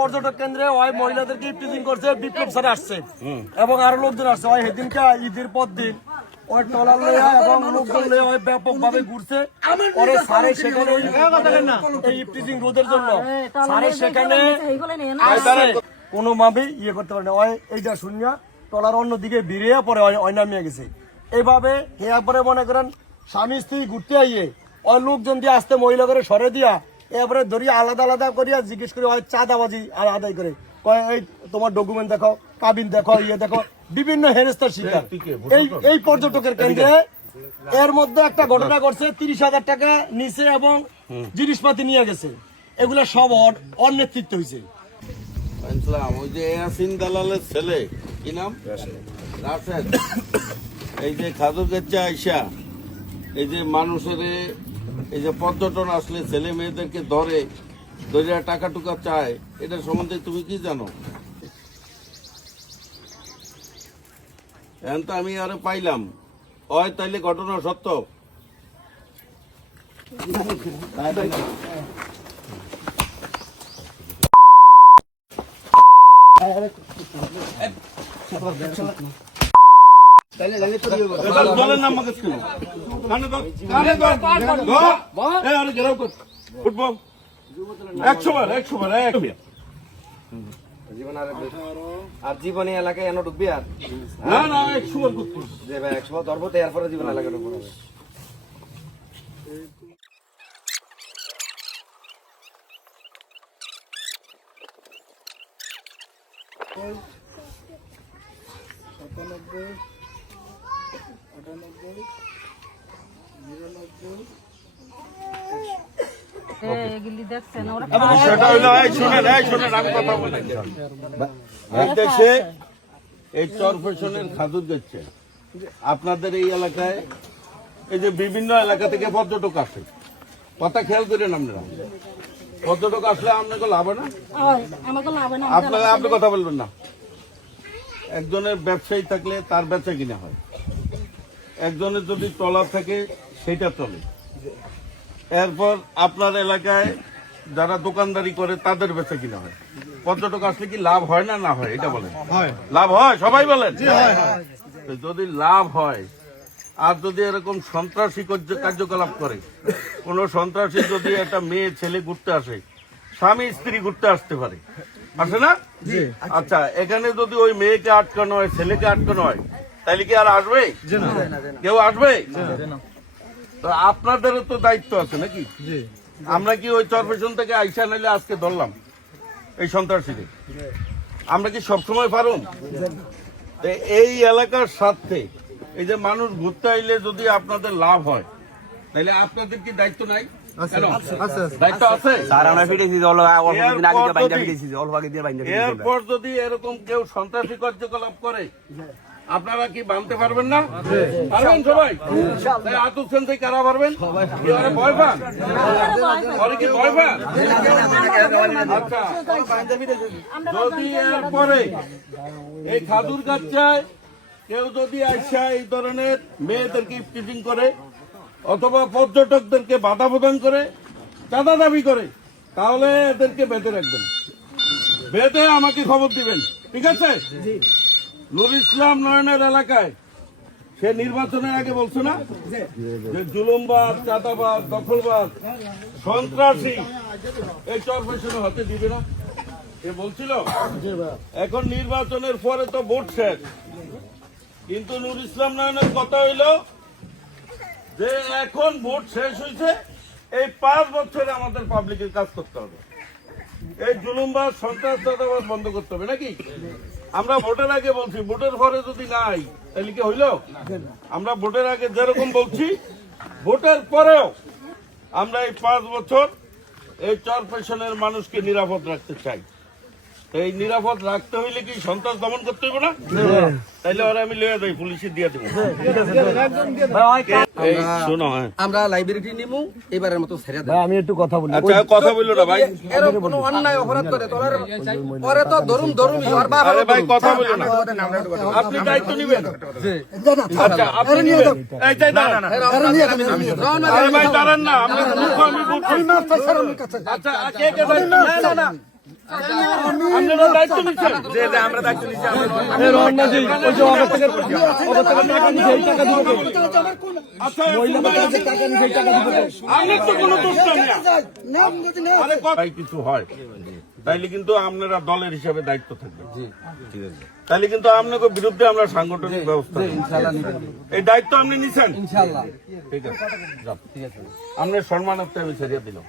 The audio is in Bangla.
পর্যটক কেন্দ্রে মহিলাদেরকে ইফটিজিং করছে, বিপ্লব স্যার আসছে এবং আরো লোকজন আসছে। সেদিনকে ঈদের পর দিন ওই ট্রলার লইয়া এবং লোকজন লইয়া ব্যাপক ভাবে ঘুরছে। পরে স্যারে সেখানে এই ইফটিজিং রোধের জন্য স্যারে সেখানে কোনোভাবেই ইয়ে করতে পারে না। এইটা শূন্য ট্রলার অন্যদিকে বেরিয়ে পরে ওই নামিয়ে গেছে। এইভাবে এরপরে মনে করেন স্বামী স্ত্রী ঘুরতে আইয়ে ওই লোকজন দিয়ে আসতে মহিলা করে সরে দিয়া এরপরে ধরিয়া আলাদা আলাদা করিয়া জিজ্ঞেস করে হয় চাঁদাবাজি আদায় করে এই তোমার ডকুমেন্ট দেখো, কাবিন দেখো, ইয়ে দেখো, বিভিন্ন হেনস্থার শিকার এই পর্যটকের কেন্দ্রে। এর মধ্যে একটা ঘটনা ঘটছে, 30,000 টাকা নিচে এবং জিনিসপাতি নিয়ে গেছে। এগুলো সব ওর নেতৃত্ব হয়েছে। ওই যে ইয়াসিন দালালের ছেলে কি নাম রাশেদ, এই যে খাদুর গেছে আইসা এই যে মানুষের এই যে পর্যটন আসলে ছেলে মেয়েদেরকে ধরে টাকা টুকা চায়, এটা সম্বন্ধে তুমি কি জানো? এখন তো আমি আরে পাইলাম হয় তাইলে ঘটনা সত্য। আর জীবনী এলাকায় এনে ঢুকবি আর না 100 ধরবো তো এরপরে জীবন এলাকায় ঢুকবো। এই চরফেশনের খাদুর যাচ্ছে আপনাদের এই এলাকায়, এই যে বিভিন্ন এলাকা থেকে পর্যটক আসে, কথা খেয়াল করেন আপনারা। পর্যটক আসলে আপনাকে লাভ হয় না, আপনারা আপনি কথা বলবেন না। একজনের ব্যবসায়ী থাকলে তার বেচা কিনা হয়, একজনের যদি ট্রলার থাকে সেটা চলে। এরপর আপনার এলাকায় যারা দোকানদারি করে তাদের বেচা কিনা হয়। পর্যটক আসলে কি লাভ হয় না না হয় এটা বলেন? লাভ হয়, সবাই বলেন। যদি লাভ হয় আর যদি এরকম সন্ত্রাসী কার্যকলাপ করে, কোন সন্ত্রাসী যদি একটা মেয়ে ছেলে ঘুরতে আসে, স্বামী স্ত্রী ঘুরতে আসতে পারে, আসে না? আচ্ছা, এখানে যদি ওই মেয়েকে আটকানো হয়, ছেলেকে আটকানো হয়, তাহলে কি আর আসবে? কেউ আসবে? তো আপনাদেরও তো দায়িত্ব আছে নাকি? আমরা কি ওই চরপেশন থেকে আইসা নাইলে আজকে ধরলাম এই সন্ত্রাসীদের, আমরা কি সবসময় পারুন? এই এলাকার স্বার্থে এই যে মানুষ ঘুরতে আইলে যদি আপনাদের লাভ হয়, তাহলে আপনাদের কি দায়িত্ব নাই? দায়িত্ব আছে। এরপর যদি এরকম কেউ সন্ত্রাসী কার্যকলাপ করে, আপনারা কি বানতে পারবেন না? পারবেন সবাই? আতুক সেন থেকে কারা পারবেন? ভয় পান? কি ভয় পান? আচ্ছা, যদি এরপরে এই খাদুর গাছায় কেউ যদি আইসা এই ধরনের মেয়েদেরকে ইফটিজিং করে অথবা পর্যটকদেরকে বাধা প্রদান করে, চাঁদা দাবি করে, তাহলে এদেরকে বেঁধে রাখবেন, বেঁধে আমাকে খবর দিবেন, ঠিক আছে? নুর ইসলাম নয়নের এলাকায় সে নির্বাচনের আগে বলছে না যে জুলুমবাদ, চাঁদাবাদ, দখলবাদ, সন্ত্রাসী এই চরপেশনে হতে দিবে না, এ বলছিল। এখন নির্বাচনের পরে তো ভোট শেষ, কিন্তু নুর ইসলাম নয়নের কথা হইল যে এখন ভোট শেষ হয়েছে, এই 5 বছরে আমাদের পাবলিকের কাজ করতে হবে, এই জুলুমবাদ, সন্ত্রাস, চাঁদাবাদ বন্ধ করতে হবে নাকি? আমরা ভোটের আগে বলছি, ভোটের পরে যদি নাই তাহলে কি হইল? আমরা ভোটের আগে যেরকম বলছি, ভোটের পরেও আমরা এই 5 বছর এই চরপেশনের মানুষকে নিরাপদ রাখতে চাই। এই নিরাপদ রাখতে হইলে কি সন্ত্রাস দমন করতে হইব না? তাইলে ওরা আমি লইয়া যাই, পুলিশে দিয়ে দেবো। এই শোনো, হ্যাঁ আমরা লাইব্রেরিটি নিমু এবারের মতো ছেড়ে দেব। ভাই আমি একটু কথা বলি। আচ্ছা কথা বললো না ভাই। এর কোনো অন্যায় অপরাধ করে তোলার পরে তো ধরুম আর বাবা আরে ভাই কথা বললো না, আপনি দায়িত্ব নিবেন। আচ্ছা আপনি নিবেন। এই যাই দাঁড়ান। আরে ভাই দাঁড়ান না, আমরা তো মুখ আমি বলছি। আচ্ছা কে কে দায়িত্ব নিচ্ছেন? আপনারা দায়িত্ব নিচ্ছেন? আমরা দায়িত্ব নিচ্ছি। এই রহনা জি, ওই যে অগর থেকে টাকা নিছে, এই টাকা দিবে কে? আচ্ছা মহিলাদের কাছে টাকা নিছে, এই টাকা দিবে কে? আমি তো কোনো দোষ না। আরে ভাই কিছু হয় তাইলে কিন্তু আপনারা দলের হিসাবে দায়িত্ব থাকবে। তাইলে কিন্তু আপনাকে বিরুদ্ধে আমরা সাংগঠনিক ব্যবস্থা নেব। এই দায়িত্ব আপনি নিছেন ইনশাআল্লাহ। ঠিক আছে, যান। আপনার সম্মানার্থে আমি ছেড়ে দিলাম।